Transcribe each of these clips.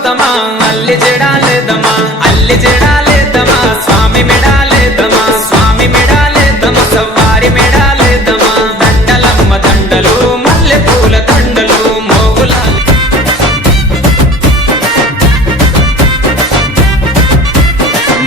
పోతమా అల్లి జడాలేదమా అల్లి జడాలేదమా స్వామి మెడాలేదమా స్వామి మెడాలేదమా సవారి మెడాలేదమా దండలమ్మ దండలు మల్లె పూల దండలు మోగులాలి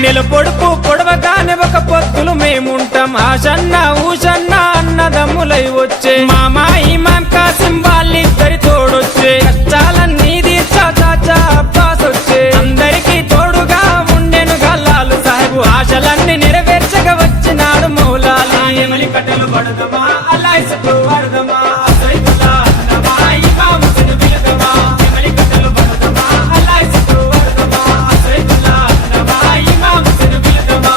నిలబొడుపు పొడవగానే ఒక పొత్తులు మేముంటాం ఆషన్న ఊషన్న అన్నదమ్ములై వచ్చే మామా ఇమాం కాసిం వాళ్ళిద్దరి తోడొచ్చే కష్టాలన్నీ తీర్చా చాచా అబ్బాస్ వచ్చే అందరికీ తోడుగా ఉండెను గల్లాలు సాహెబు ఆశలన్నీ నెరవేర్చగా వచ్చినాడు మౌలాలి ఎమలి కట్టెలు పడదమా అల్లాయిసకు వరదమా అసైతుల్లా అన్నమా ఇమాం హుస్సేన్ బిలదమా ఎమలి కట్టెలు పడదమా అల్లాయిసకు వరదమా అసైతుల్లా అన్నమా ఇమాం హుస్సేన్ బిలదమా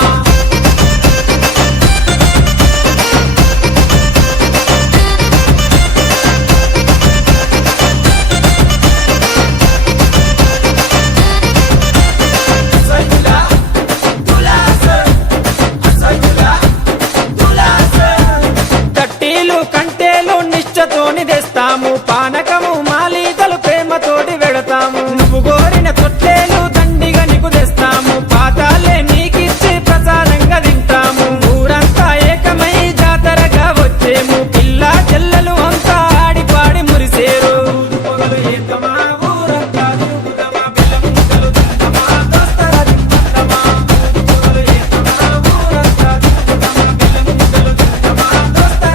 కట్టీలు కంటేలు నిష్టతోని తెస్తాము పానకము మాలీతలు ప్రేమతోటి వెడతాము నువ్వు కోరిన తొట్టేలు దండిగా నీకు తెస్తాము పాతాలే నీకిచ్చి ప్రసారంగా తింటాము ఊరంతా ఏకమై జాతరగా వచ్చేము పిల్ల చెల్లెలు అంతా ఆడి పాడి మురిసేరు పొగలు ఏతమా ఊరంతా తిరుగుదమా పిల్ల ముక్కలు తింటమా దోస్తరా తింటమా పొగలు ఏతమా ఊరంతా తిరుగుదమా పిల్ల ముక్కలు తింటమా దోస్తరా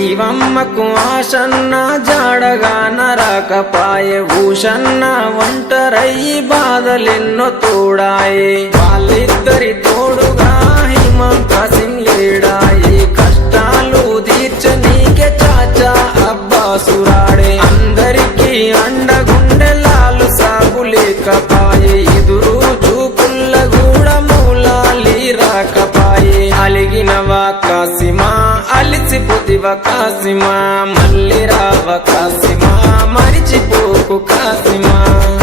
ఈవమ్మకు ఆశన్న జాడగా నరకపాయే ఊషన్న ఒంటరయ్యి బాధలెన్నో తోడాయే వాళ్ళిద్దరి తోడుగా హిమం కాసిం లేడాయి కష్టాలు తీర్చనీకే చాచా అబ్బాసురాడే అందరికీ అండగుండెలాలు సాగులేకపాయే ఎదురు చూపుల్ల కూడా మూలాలి రాకపాయే అలిగినవా కాసిమా అలిసిపోతివ కాసిమా మళ్ళీ రావ కాసిమా మరిచిపోకు కాసిమా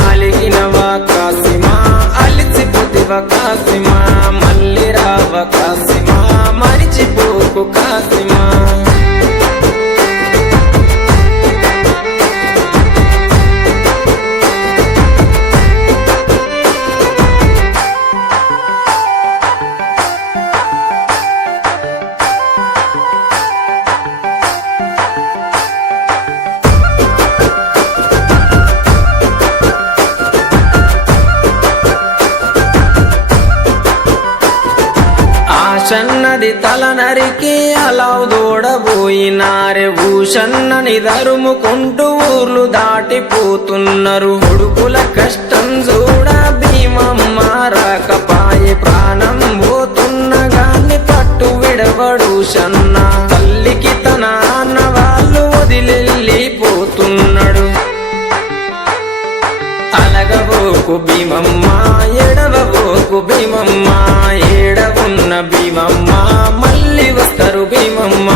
అలిగినవా కాసిమా అలిసిపోతివ కాసిమా మళ్ళీ రావ కాసిమా మరిచిపోకు కాసిమా ఆశన్నది తల నరికి అలావు దూడబోయినారే ఊషన్నని దరుముకుంటూ ఊర్లు దాటిపోతున్నారు కొడుకుల కష్టం చూడ భీమమ్మ రాకపాయే ప్రాణం పోతున్న గాని పట్టు విడవడు షన్న తల్లికి తన అన్న వాళ్ళు వదిలెళ్ళిపోతున్నాడు అలగబోకు భీమమ్మ ఎడవబోకు భీమమ్మ ఏడవున్న భీమమ్మ మళ్ళీ వస్తారు భీమమ్మ